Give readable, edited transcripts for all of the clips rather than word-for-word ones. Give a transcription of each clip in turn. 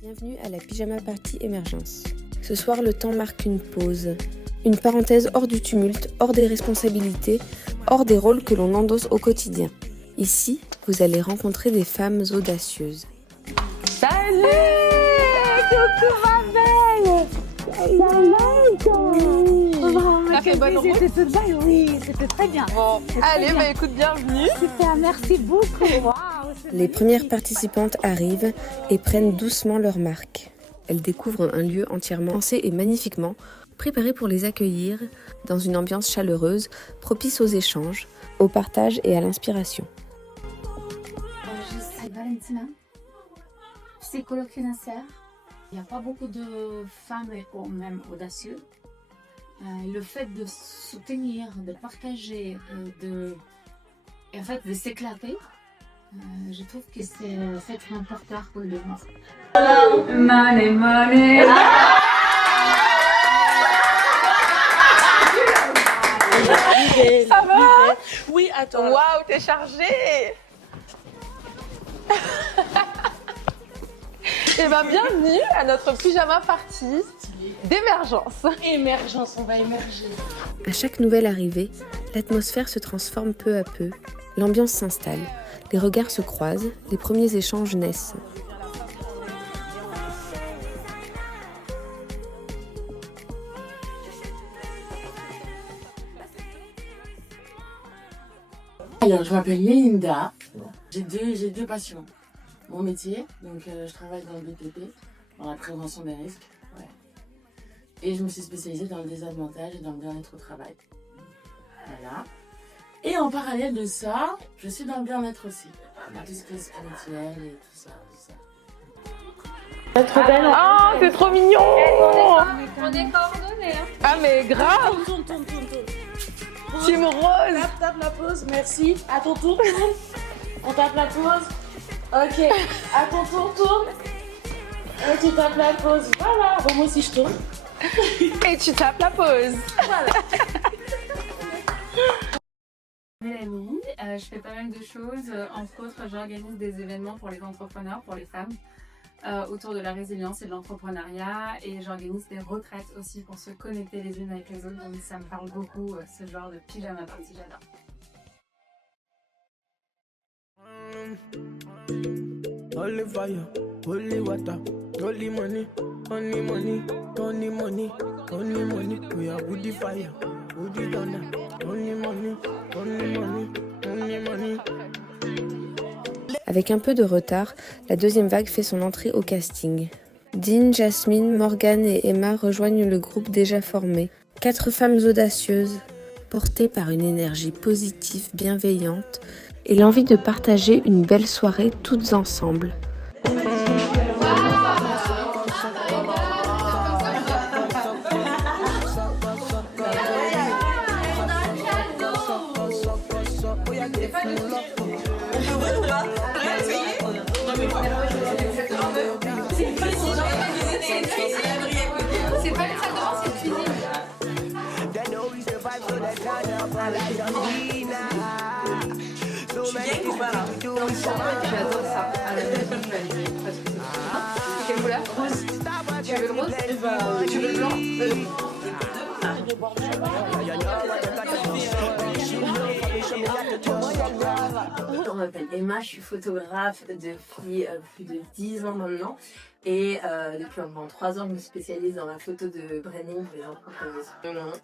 Bienvenue à la Pyjama Party Émergence. Ce soir, le temps marque une pause. Une parenthèse hors du tumulte, hors des responsabilités, hors des rôles que l'on endosse au quotidien. Ici, vous allez rencontrer des femmes audacieuses. Salut! Coucou ma belle! Ça fait bonne route? C'était toute belle, oui, c'était très bien. Bon, allez, bah écoute, bienvenue. Super, merci beaucoup. Waouh, Les premières participantes arrivent et prennent doucement leur marque. Elles découvrent un lieu entièrement pensé et magnifiquement préparé pour les accueillir dans une ambiance chaleureuse, propice aux échanges, au partage et à l'inspiration. Je suis Valentina, psychologue financière. Il n'y a pas beaucoup de femmes et hommes même audacieux. Le fait de soutenir, de partager, de s'éclater, je trouve que c'est un porteur pour le développement. Money, money. Ça va? Oui, attends. Waouh, t'es chargée. Et bien, bienvenue à notre pyjama party d'émergence. Émergence, on va émerger. À chaque nouvelle arrivée, l'atmosphère se transforme peu à peu, l'ambiance s'installe, les regards se croisent, les premiers échanges naissent. Alors, je m'appelle Melinda. J'ai deux passions. Mon métier, donc je travaille dans le BTP, dans la prévention des risques. Ouais. Et je me suis spécialisée dans le désavantage et dans le bien-être au travail. Voilà. Et en parallèle de ça, je suis dans le bien-être aussi. Dans tout ce qui est spirituel et tout ça. Trop belle. Oh, c'est trop mignon. On est coordonnés. Hein. Ah, mais grave. Tourne. Team Rose. Tape la pause, merci. À ton tour, tourne. On tape la pause. Ok. À ton tour, tourne. Et tu tapes la pause. Voilà. Bon, moi aussi, je tourne. Et tu tapes la pause. Mélanie, je fais pas mal de choses. Entre autres, j'organise des événements pour les entrepreneurs, pour les femmes, autour de la résilience et de l'entrepreneuriat. Et j'organise des retraites aussi pour se connecter les unes avec les autres. Donc ça me parle beaucoup, ce genre de pyjama party, j'adore. Holy fire, holy water, holy money, only money, only money, only money. We are with the fire, with the thunder, only money, only money, only money. Avec un peu de retard, la deuxième vague fait son entrée au casting. Dean, Jasmine, Morgane et Emma rejoignent le groupe déjà formé. 4 femmes audacieuses, portées par une énergie positive, bienveillante et l'envie de partager une belle soirée toutes ensemble. C'est pas le salle de bain, c'est cuisine. J'adore ça. À la maison, je vais aller parce que c'est quelle couleur? Rose. Tu veux le rose? Tu veux le blanc? Je m'appelle Emma, je suis photographe depuis plus de 10 ans maintenant et depuis environ 3 ans je me spécialise dans la photo de branding pour les entreprises.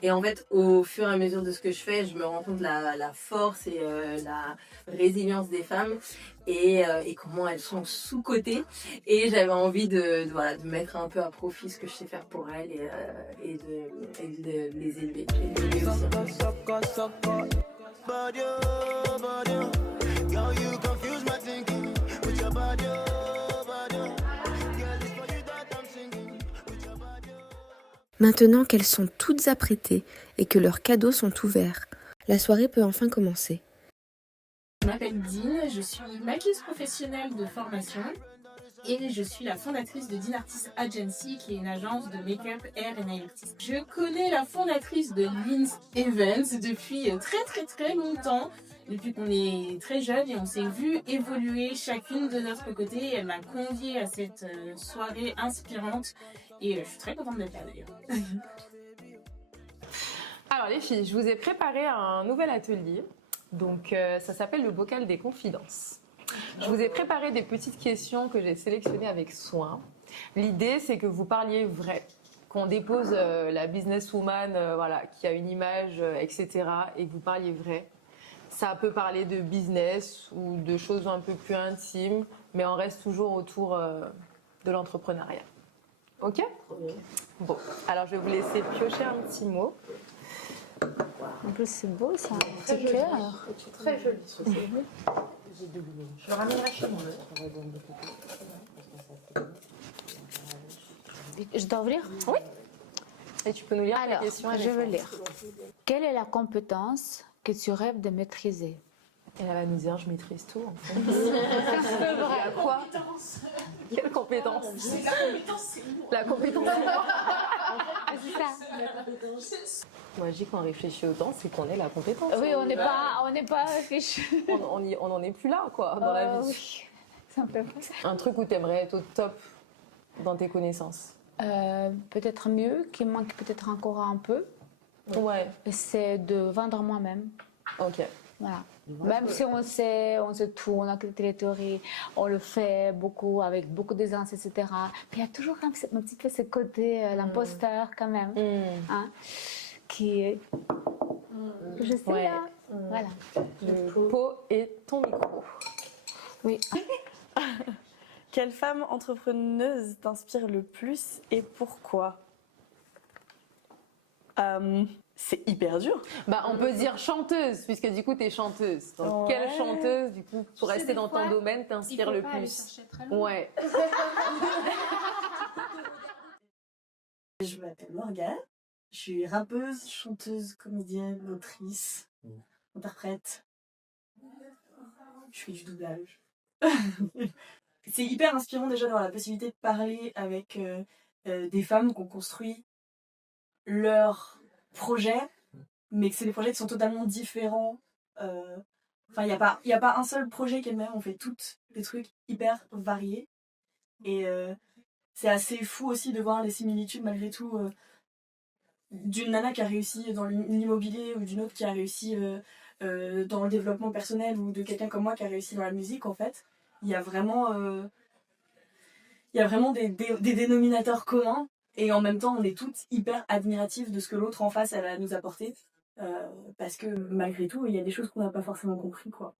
Et en fait au fur et à mesure de ce que je fais, je me rends compte de la force et la résilience des femmes et comment elles sont sous-cotées, et j'avais envie de mettre un peu à profit ce que je sais faire pour elles et de les élever. Et de les aussi. Maintenant qu'elles sont toutes apprêtées et que leurs cadeaux sont ouverts, la soirée peut enfin commencer. Je m'appelle Dean, je suis maquilleuse professionnelle de formation et je suis la fondatrice de Dean Artist Agency, qui est une agence de make-up, hair et nail artist. Je connais la fondatrice de Lynn's Events depuis très longtemps depuis qu'on est très jeunes et on s'est vu évoluer chacune de notre côté. Et elle m'a conviée à cette soirée inspirante et je suis très contente d'être là d'ailleurs. Alors les filles, je vous ai préparé un nouvel atelier. Donc ça s'appelle le bocal des confidences. Je vous ai préparé des petites questions que j'ai sélectionnées avec soin. L'idée, c'est que vous parliez vrai, qu'on dépose la businesswoman voilà, qui a une image, etc. et que vous parliez vrai. Ça peut parler de business ou de choses un peu plus intimes, mais on reste toujours autour de l'entrepreneuriat. Ok ? Bon, alors je vais vous laisser piocher un petit mot. En plus, c'est beau, ça. Un petit cœur. C'est très joli. Je le ramènerai chez moi. Je dois ouvrir? Oui. Et tu peux nous lire Alors, ta question. je veux lire. Quelle est la compétence que tu rêves de maîtriser? Et elle va nous dire, je maîtrise tout en fait. C'est vrai. À quoi? Quelle compétence? La compétence, c'est lourd. La compétence. Ah, c'est ça. Moi, je dis qu'on réfléchit autant, c'est qu'on est la compétence. Oui, on n'est pas fichu. On n'en est plus là, quoi, dans la vie. Oui, c'est un peu vrai. Un truc où tu aimerais être au top dans tes connaissances. Peut-être mieux, qui manque peut-être encore un peu, Ouais. c'est de vendre moi-même. Ok. Voilà. Même si on sait tout, on a toutes les théories, on le fait beaucoup avec beaucoup d'aisance, etc. Puis il y a toujours un petit peu ce côté l'imposteur quand même, hein, qui que je sais Ouais. là. Voilà. Le pot et ton micro. Oui. Quelle femme entrepreneuse t'inspire le plus et pourquoi? C'est hyper dur. Bah, on peut dire chanteuse, puisque du coup, tu es chanteuse. Donc, Ouais. quelle chanteuse, du coup, pour rester des dans fois, ton domaine, t'inspire le plus? Ouais. Je m'appelle Morgane, je suis rappeuse, chanteuse, comédienne, autrice, interprète. Je fais du doublage. C'est hyper inspirant déjà d'avoir la possibilité de parler avec des femmes qui ont construit leurs projets, mais que c'est des projets qui sont totalement différents. Enfin, il n'y a pas un seul projet qui est le même, on fait toutes des trucs hyper variés. Et c'est assez fou aussi de voir les similitudes malgré tout d'une nana qui a réussi dans l'immobilier ou d'une autre qui a réussi dans le développement personnel ou de quelqu'un comme moi qui a réussi dans la musique en fait. Il y a vraiment des dénominateurs communs et en même temps on est toutes hyper admiratives de ce que l'autre en face elle a nous apporté parce que malgré tout il y a des choses qu'on n'a pas forcément compris quoi.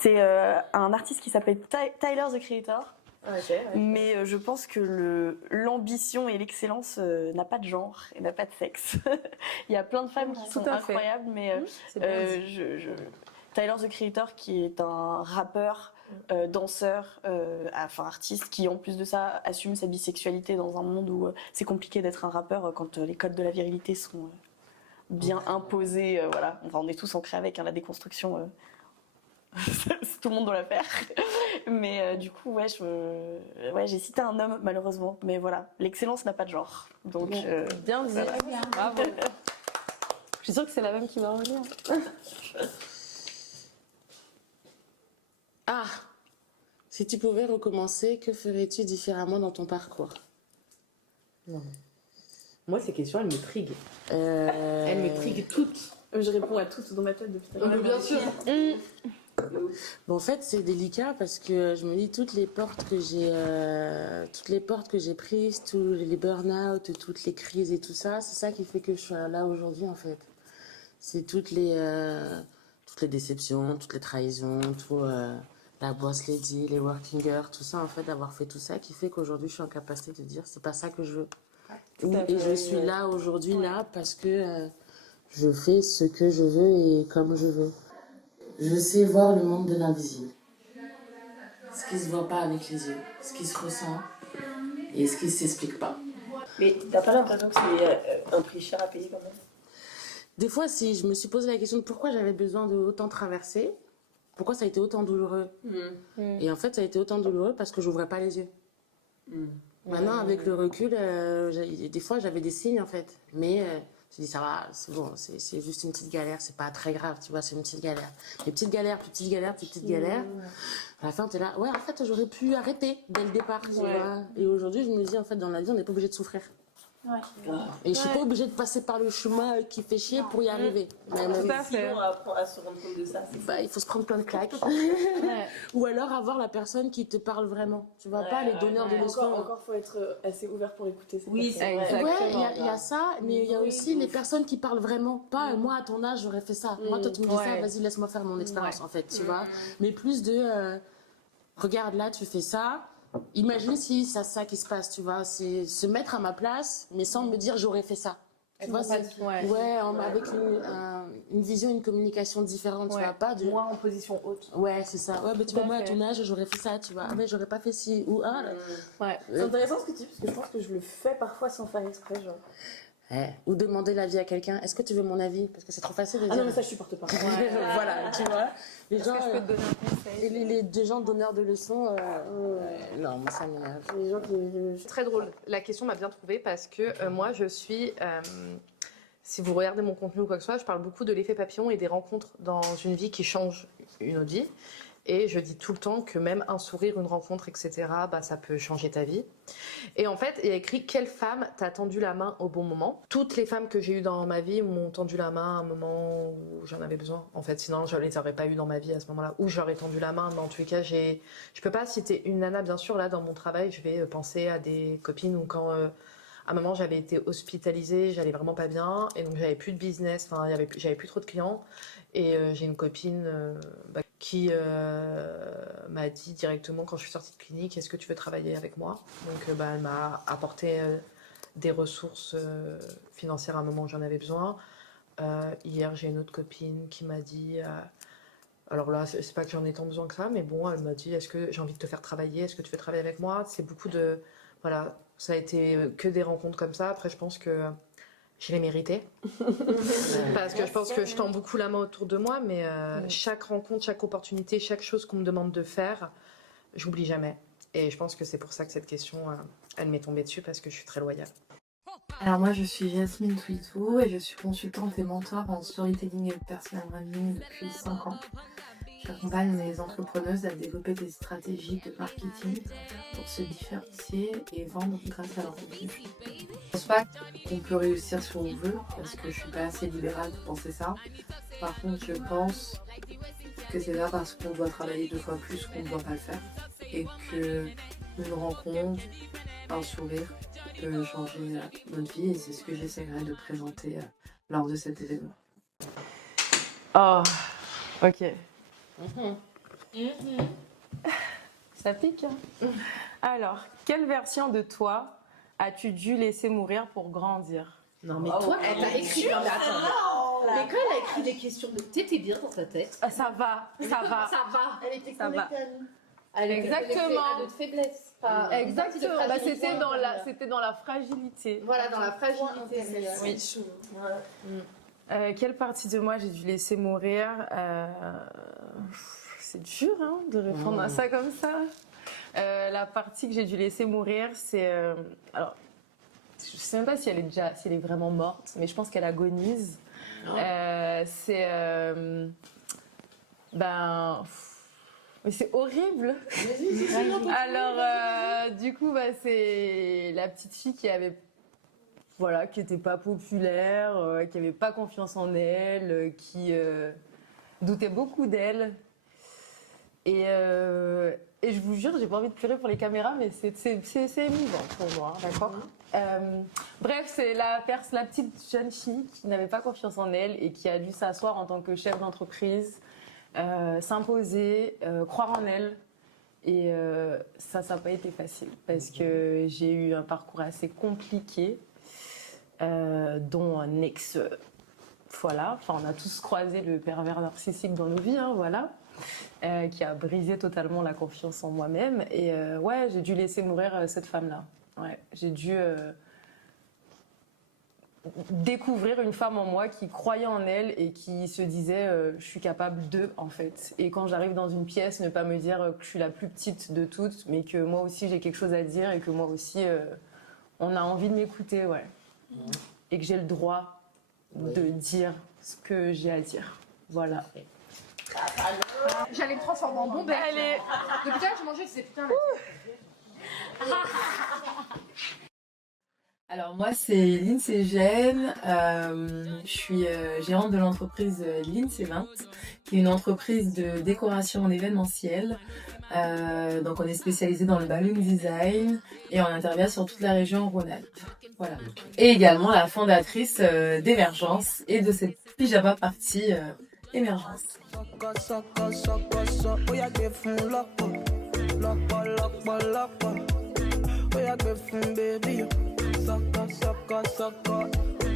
C'est un artiste qui s'appelle Tyler the Creator. Okay, ouais. Mais je pense que l'ambition et l'excellence n'a pas de genre et n'a pas de sexe. Il y a plein de femmes qui sont incroyables, mais Tyler the Creator qui est un rappeur, danseur, enfin artiste qui en plus de ça assume sa bisexualité dans un monde où c'est compliqué d'être un rappeur quand les codes de la virilité sont bien imposés. Voilà, enfin, on est tous ancrés avec la déconstruction. Tout le monde doit la faire. Mais du coup, ouais, j'ai cité un homme, malheureusement. Mais voilà, l'excellence n'a pas de genre. Donc, bien dit. Bravo. Je suis sûre que c'est la même qui va revenir. Ah, si tu pouvais recommencer, que ferais-tu différemment dans ton parcours? Non. Moi, ces questions, elles m'intriguent. Elles m'intriguent toutes. Je réponds à toutes dans ma tête depuis tout à l'heure. Bien sûr. Bon, en fait, c'est délicat parce que je me dis toutes les portes que j'ai prises, tous les burn-out, toutes les crises et tout ça, c'est ça qui fait que je suis là aujourd'hui en fait. C'est toutes les déceptions, toutes les trahisons, la boss lady, les working girls, tout ça en fait, d'avoir fait tout ça qui fait qu'aujourd'hui je suis en capacité de dire c'est pas ça que je veux. Et je suis là aujourd'hui là parce que je fais ce que je veux et comme je veux. Je sais voir le monde de l'invisible. Ce qui se voit pas avec les yeux, ce qui se ressent et ce qui s'explique pas. Mais t'as pas l'impression que c'est un prix cher à payer quand même? Des fois, si je me suis posé la question de pourquoi j'avais besoin de autant traverser, pourquoi ça a été autant douloureux. Et en fait, ça a été autant douloureux parce que j'ouvrais pas les yeux. Maintenant, avec le recul, des fois, j'avais des signes en fait. Mais Je dis, ça va, c'est bon, c'est juste une petite galère, c'est pas très grave, tu vois, c'est une petite galère. Mais petite galère, petite galère, petite galère. À la fin, t'es là, ouais, en fait, j'aurais pu arrêter dès le départ, tu vois. Et aujourd'hui, je me dis, en fait, dans la vie, on n'est pas obligé de souffrir. Ouais. Et je suis pas obligée de passer par le chemin qui fait chier pour y arriver. Tout à fait. On apprend à se rendre compte de ça. Il faut se prendre plein de claques. Ou alors avoir la personne qui te parle vraiment. Tu vois, pas les donneurs de leçons. Encore faut être assez ouvert pour écouter. Oui, c'est exactement. Ouais, il y a ça, mais il y a aussi les personnes qui parlent vraiment. Pas moi à ton âge j'aurais fait ça. Moi toi tu me dis ça, vas-y laisse-moi faire mon expérience en fait, tu vois. Mais plus de regarde là tu fais ça. Imagine si c'est ça qui se passe, tu vois. C'est se mettre à ma place, mais sans me dire j'aurais fait ça. Tu vois, avec une vision, une communication différente, tu vois, pas de... Moi en position haute. Ouais, c'est ça. Ouais, mais tu vois, moi, à ton âge, j'aurais fait ça, tu vois. Ah, mais j'aurais pas fait ci ou ah. C'est intéressant ce que tu dis, parce que je pense que je le fais parfois sans faire exprès, genre. Ou demander l'avis à quelqu'un. Est-ce que tu veux mon avis? Parce que c'est trop facile de dire. Ah non, mais ça, je supporte pas. Voilà, tu vois. Les gens, Est-ce que je peux te donner un conseil? les gens donneurs de leçons, non, moi, ça m'énerve. Les gens qui... C'est très drôle. La question m'a bien trouvée parce que moi, je suis... si vous regardez mon contenu ou quoi que ce soit, je parle beaucoup de l'effet papillon et des rencontres dans une vie qui changent une autre vie. Et je dis tout le temps que même un sourire, une rencontre, etc., bah, ça peut changer ta vie. Et en fait, il y a écrit « Quelle femme t'a tendu la main au bon moment ?» Toutes les femmes que j'ai eues dans ma vie m'ont tendu la main à un moment où j'en avais besoin. En fait, sinon, je ne les aurais pas eues dans ma vie à ce moment-là. Ou j'aurais tendu la main, mais en tous les cas, je peux pas citer une nana. Bien sûr, là, dans mon travail, je vais penser à des copines où quand... à un moment, j'avais été hospitalisée, j'allais vraiment pas bien, et donc j'avais plus de business, enfin, j'avais plus trop de clients. Et j'ai une copine qui m'a dit directement quand je suis sortie de clinique, est-ce que tu veux travailler avec moi? Donc elle m'a apporté des ressources financières à un moment où j'en avais besoin. Hier, j'ai une autre copine qui m'a dit, alors là, c'est pas que j'en ai tant besoin que ça, mais bon, elle m'a dit, est-ce que j'ai envie de te faire travailler? Est-ce que tu veux travailler avec moi? C'est beaucoup de... Voilà, ça a été que des rencontres comme ça. Après, je pense que je l'ai mérité. Parce que je pense que je tends beaucoup la main autour de moi, mais chaque rencontre, chaque opportunité, chaque chose qu'on me demande de faire, j'oublie jamais. Et je pense que c'est pour ça que cette question, elle m'est tombée dessus, parce que je suis très loyale. Alors moi je suis Jasmine Twitou et je suis consultante et mentor en storytelling et personal branding depuis 5 ans. J'accompagne les entrepreneuses à développer des stratégies de marketing pour se différencier et vendre grâce à leur contenu. Je pense pas qu'on peut réussir si on veut, parce que je suis pas assez libérale pour penser ça. Par contre, je pense que c'est là parce qu'on doit travailler 2 fois plus qu'on ne doit pas le faire. Et que une rencontre, un sourire peut changer notre vie. Et c'est ce que j'essaierai de présenter lors de cet événement. Oh, ok. Ça pique, hein. Alors, quelle version de toi as-tu dû laisser mourir pour grandir? Non mais toi, elle t'a écrit... Non, mais attends, mais quand elle a écrit des questions de... T'étais bien dans ta tête. Ça va. Ça va. Elle était Ça va. connectée à nous. Exactement. À notre faiblesse. Pas... Exactement. Bah, c'était dans la fragilité. Voilà, dans la fragilité. Oui. Quelle partie de moi j'ai dû laisser mourir? C'est dur hein, de répondre à ça comme ça. La partie que j'ai dû laisser mourir, c'est... alors, je sais même pas si elle est vraiment morte, mais je pense qu'elle agonise. C'est... mais c'est horrible. Alors, du coup, c'est la petite fille qui avait... Voilà, qui n'était pas populaire, qui n'avait pas confiance en elle, qui doutait beaucoup d'elle. Et je vous jure, j'ai pas envie de pleurer pour les caméras, mais c'est émouvant pour moi, d'accord. Bref, c'est la petite jeune fille qui n'avait pas confiance en elle et qui a dû s'asseoir en tant que chef d'entreprise, s'imposer, croire en elle. Et ça n'a pas été facile parce que j'ai eu un parcours assez compliqué, dont un ex... voilà, enfin on a tous croisé le pervers narcissique dans nos vies, hein, voilà. Qui a brisé totalement la confiance en moi-même. Et ouais, j'ai dû laisser mourir cette femme-là. Ouais, j'ai dû découvrir une femme en moi qui croyait en elle et qui se disait je suis capable de, en fait. Et quand j'arrive dans une pièce, ne pas me dire que je suis la plus petite de toutes, mais que moi aussi j'ai quelque chose à dire et que moi aussi on a envie de m'écouter, ouais. Et que j'ai le droit de dire ce que j'ai à dire. Voilà. J'allais me transformer en bombe. Allez. Depuis tout à l'heure, je mangeais, je disais putain. Alors moi c'est Lindsay Gênes, je suis gérante de l'entreprise Lindsay 20, qui est une entreprise de décoration en événementiel. Donc on est spécialisé dans le balloon design et on intervient sur toute la région Rhône-Alpes. Voilà. Et également la fondatrice d'Émergence et de cette pyjama party Émergence.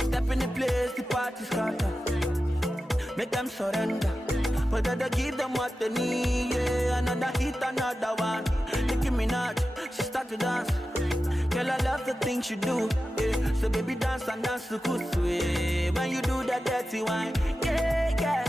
Step in the place, the party scatter. Make them surrender. But I give them what they need, yeah. Another hit, another one. Nicki Minaj, she start to dance. Girl, I love the things you do, yeah. So baby, dance and dance to kusu, yeah. When you do that dirty wine, yeah, yeah.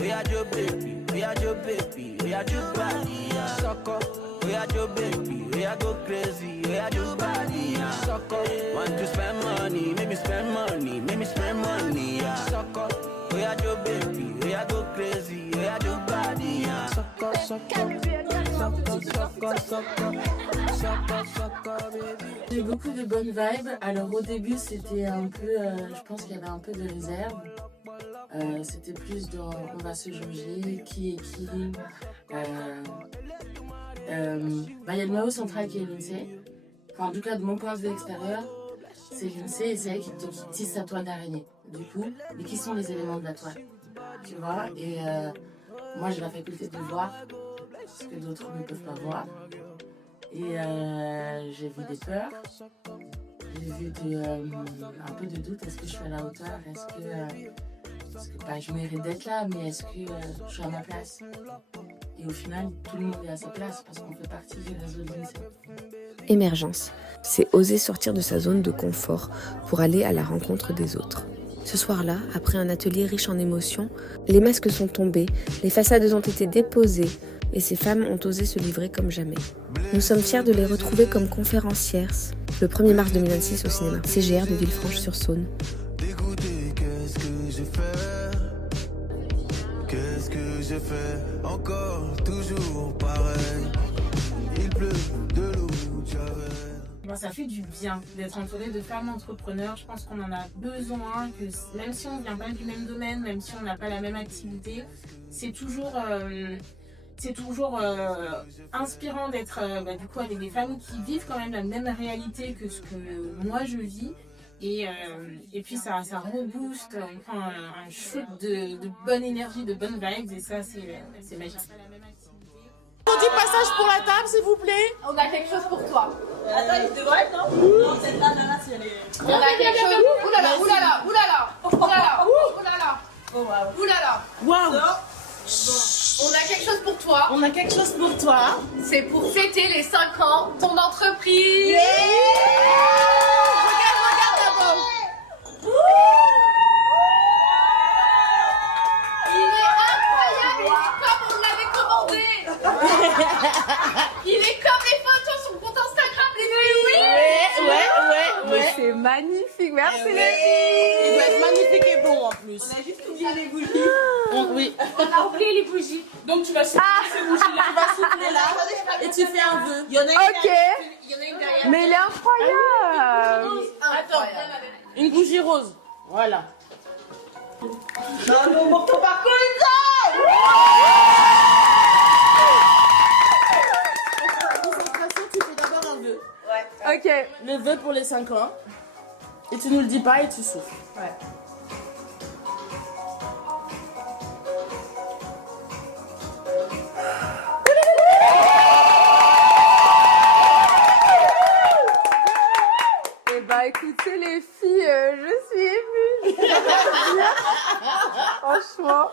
We are your baby, we are your baby, we are your body, yeah. Suck up. We are your baby, we are go crazy, we are your body, yeah. Suck up. Want to spend money, make me spend money, make me spend money, yeah. Suck up. We are your baby, we are go crazy, we are your body, yeah. Suck up, suck up, suck up, suck up, suck up, suck up, suck up, baby. J'ai eu beaucoup de bonnes vibes. Alors au début c'était un peu, je pense qu'il y avait un peu de réserve. C'était plus dans on va se juger, qui est qui. Y a le noyau central qui est Lindsay. Enfin, en tout cas, de mon point de vue extérieur, c'est Lindsay et c'est elle qui tisse sa toile d'araignée. Du coup, mais qui sont les éléments de la toile, tu vois. Et moi, j'ai la faculté de voir ce que d'autres ne peuvent pas voir. Et j'ai vu des peurs, j'ai vu un peu de doute. Est-ce que je suis à la hauteur? Est-ce que bah, je mérite d'être là, mais est-ce que je suis à ma place? Et au final, tout le monde est à sa place parce qu'on fait partie du réseau de Lindsay. Émergence, c'est oser sortir de sa zone de confort pour aller à la rencontre des autres. Ce soir-là, après un atelier riche en émotions, les masques sont tombés, les façades ont été déposées et ces femmes ont osé se livrer comme jamais. Nous sommes fiers de les retrouver comme conférencières le 1er mars 2026 au cinéma CGR de Villefranche-sur-Saône. Dégoûté, qu'est-ce que j'ai fait? Qu'est-ce que j'ai fait? Encore, toujours pareil. Il pleut de l'eau, Bon, ça fait du bien d'être entouré de femmes entrepreneurs. Je pense qu'on en a besoin, que même si on ne vient pas du même domaine, même si on n'a pas la même activité, c'est toujours inspirant d'être du coup avec des femmes qui vivent quand même la même réalité que ce que moi je vis. Et puis ça rebooste, on prend un shoot de bonne énergie, de bonnes vibes et ça c'est magique. On dit passage pour la table, s'il vous plaît. On a quelque chose pour toi. Attends, il devrait être non? Non, cette nana, si elle est. On a quelque chose. Oulala, oulala, oulala, oulala, oulala, oulala. Waouh. On a quelque chose pour toi. On a quelque chose pour toi. C'est pour fêter les 5 ans de ton entreprise. Yeah. Regarde d'abord. Il est incroyable, il est comme on l'avait commandé. Il est comme les photos sur le compte Instagram, les filles. Ouais. C'est magnifique, merci les Il filles. doit être magnifique et bon en plus. On a juste oublié les bougies. Oui. On a oublié les bougies. Donc tu vas souffler ces bougies-là. Tu vas souffler là et tu fais un vœu. Il y en a une Ok, Il y en a une derrière. mais il est incroyable. Attends. Une bougie rose. Voilà. Non, non, mon pas Concentration, tu fais d'abord un vœu. Ok. Le vœu pour les 5 ans. Et tu nous le dis pas et tu souffles. Ouais. Eh bah écoutez les filles, je suis émue. Franchement.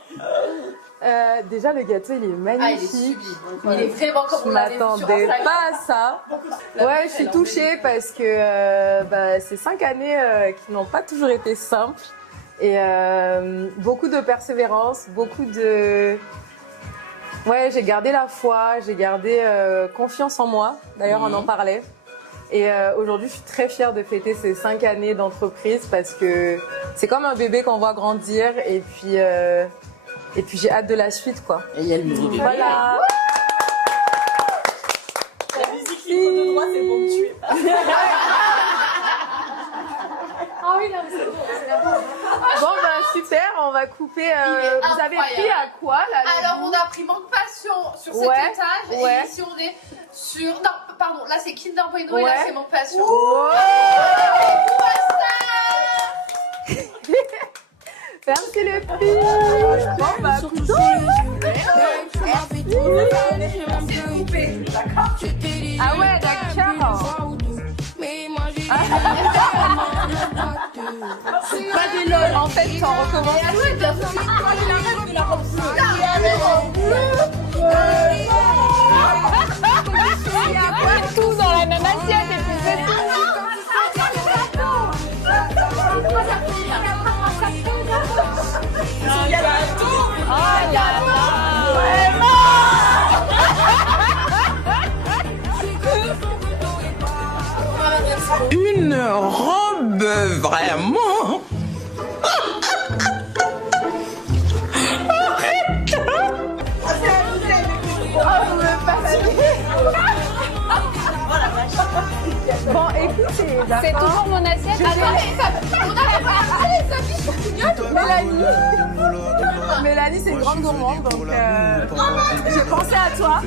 Déjà le gâteau il est magnifique. Il est vraiment comme Je on l'avait vu sur m'attendais Instagram. pas à ça. Ouais, je suis touchée parce que c'est 5 années qui n'ont pas toujours été simples. Et beaucoup de persévérance, beaucoup de... Ouais, j'ai gardé la foi, j'ai gardé confiance en moi. D'ailleurs, on en parlait. Et aujourd'hui, je suis très fière de fêter ces 5 années d'entreprise parce que c'est comme un bébé qu'on voit grandir et puis j'ai hâte de la suite, quoi. Et il y a le nouveau bébé. Voilà. La musique libre de droit, c'est pour me tuer. Ah oui, non, mais c'est bon, c'est la bonne. Bon, ben super, on va couper. Vous avez pris à quoi là? Alors, on a pris Manque Passion sur cet Ouais, étage. ouais. Et ici, on est sur. Non, pardon, là c'est Kinder Bueno et Ouais. là c'est Manque Passion. Wow. Merci les filles. Bon, bah, couteau. Ah ouais, d'accord. C'est pas des lol, en fait, t'en recommences. Il y a pas tout dans la même assiette et puis c'est tout. Une robe vraiment. Bon, écoutez, C'est toujours mon assiette. Mélanie, c'est une grande gourmande, donc j'ai pensé à toi.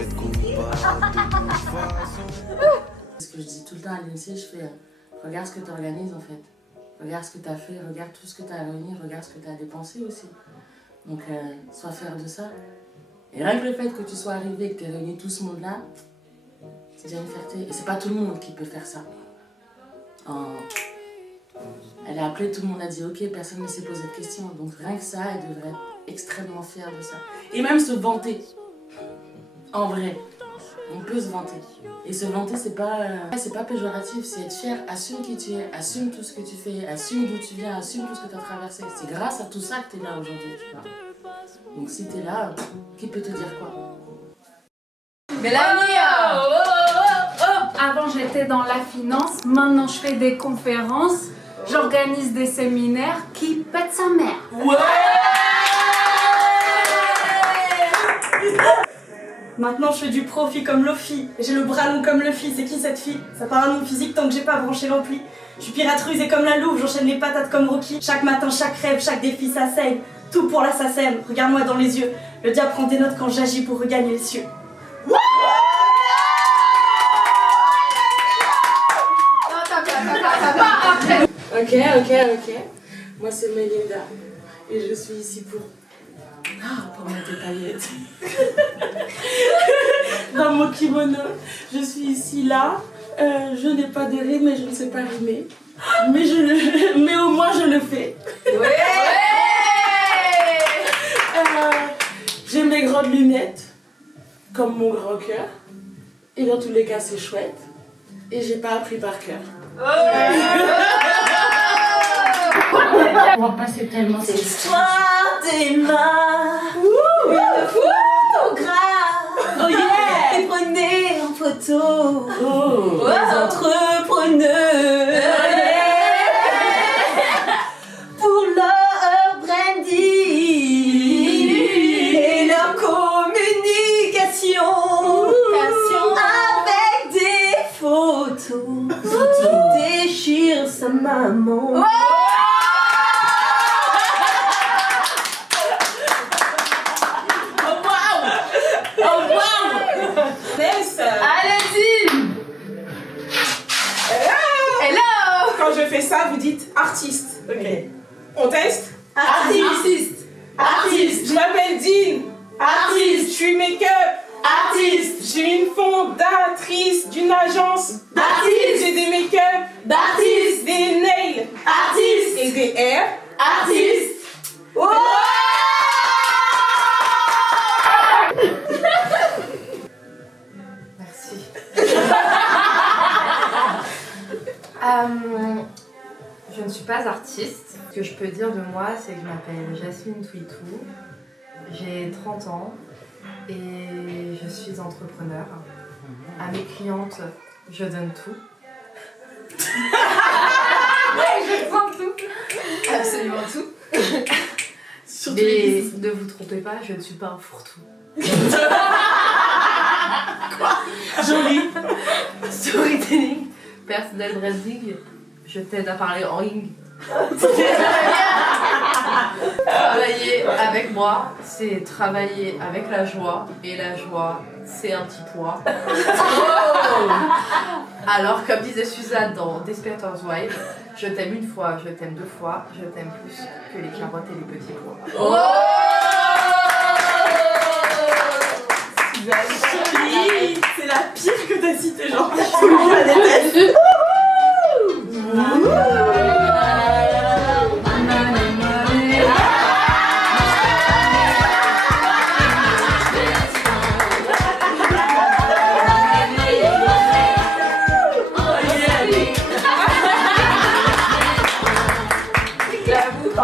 Ce que je dis tout le temps à l'INSEE, je fais regarde ce que tu organises en fait. Regarde ce que tu as fait, regarde tout ce que tu as réuni, regarde ce que tu as dépensé aussi. Donc, sois fier de ça. Et rien que le fait que tu sois arrivé et que tu aies réuni tout ce monde-là, c'est déjà une fierté. Et c'est pas tout le monde qui peut faire ça. Elle a appelé, tout le monde a dit ok, personne ne s'est posé de questions. Donc rien que ça, elle devrait être extrêmement fière de ça. Et même se vanter. En vrai, on peut se vanter. Et se vanter, c'est pas péjoratif, c'est être fier. Assume qui tu es, assume tout ce que tu fais, assume d'où tu viens, assume tout ce que tu as traversé. C'est grâce à tout ça que tu es là aujourd'hui, tu vois. Donc si tu es là, qui peut te dire quoi? Mélanie, Avant, j'étais dans la finance. Maintenant, je fais des conférences. J'organise des séminaires. Qui pète sa mère? Ouais. Maintenant, je fais du profit comme Lofi. J'ai le bras long comme Luffy. C'est qui cette fille? Ça part à mon physique tant que j'ai pas branché l'ampli. Je suis pirate rusée comme la louve. J'enchaîne les patates comme Rocky. Chaque matin, chaque rêve, chaque défi, ça saigne. Tout pour la SACEM. Regarde-moi dans les yeux. Le diable prend des notes quand j'agis pour regagner les cieux. Ok. Moi, c'est Melinda. Et je suis ici pour mettre des paillettes. Dans mon kimono, je suis ici là. Je n'ai pas de rime et je ne sais pas rimer. Mais au moins, je le fais. Ouais. J'ai mes grandes lunettes, comme mon grand cœur. Et dans tous les cas, c'est chouette. Et j'ai pas appris par cœur. On va passer tellement cette L'histoire des mains, une photographe, oh yeah, qui prenait en photo les entrepreneurs, oh yeah, pour leur branding et leur communication avec des photos qui déchirent sa maman. Allez-y. Hello. Quand je fais ça, vous dites artiste. Ok. On teste? Artiste. Artiste. Je m'appelle Dean. Artiste. Je suis make-up. Artiste. Je suis une fondatrice d'une agence. Artiste. J'ai des make-up. D'artiste. Des nails. Artiste. Et des airs. Artiste. Oh! Je ne suis pas artiste. Ce que je peux dire de moi, c'est que je m'appelle Jasmine Twitou. J'ai 30 ans et je suis entrepreneur. À mes clientes, je donne tout. Mais ne vous trompez pas, je ne suis pas un fourre-tout. Quoi? Joli. Storytelling, personal branding, je t'aide à parler en ring. Travailler avec moi, c'est travailler avec la joie. Et la joie, c'est un petit poids. Alors, comme disait Suzanne dans Desperate Wife, je t'aime une fois, je t'aime 2 fois, je t'aime plus que les carottes et les petits pois. Joli. C'est la pire que t'as citée, genre. Tout le monde la déteste.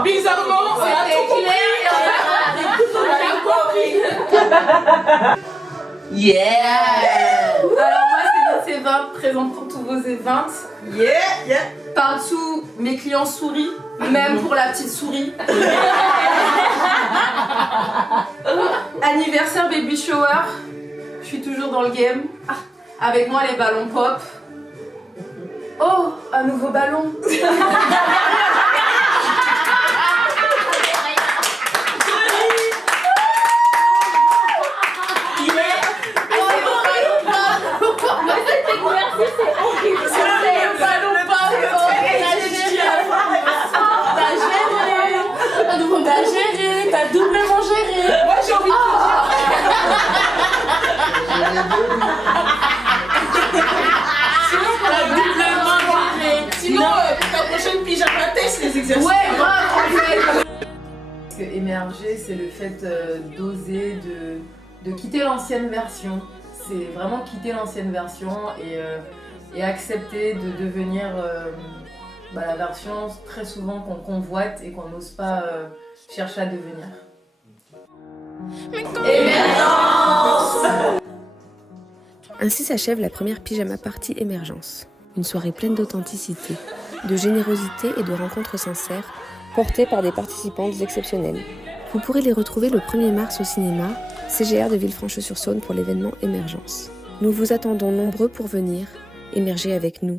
Bizarrement, on a tout compris. Yeah! Alors moi c'est Nitse 20, présente pour tous vos events. Yeah. Partout, mes clients sourient, même pour la petite souris. Anniversaire, baby shower, je suis toujours dans le game. Avec moi les ballons pop. Oh, un nouveau ballon. T'as géré, t'as doublement géré. Moi j'ai envie de te dire. Sinon, pour ta prochaine pyjama test, les exercices. Ouais, grave, en fait. Parce que émerger, c'est le fait d'oser, de quitter l'ancienne version. C'est vraiment quitter l'ancienne version et accepter de devenir la version très souvent qu'on convoite et qu'on n'ose pas chercher à devenir. Émergence! Ainsi s'achève la première pyjama party Émergence. Une soirée pleine d'authenticité, de générosité et de rencontres sincères, portée par des participantes exceptionnelles. Vous pourrez les retrouver le 1er mars au cinéma, CGR de Villefranche-sur-Saône pour l'événement Émergence. Nous vous attendons nombreux pour venir émerger avec nous.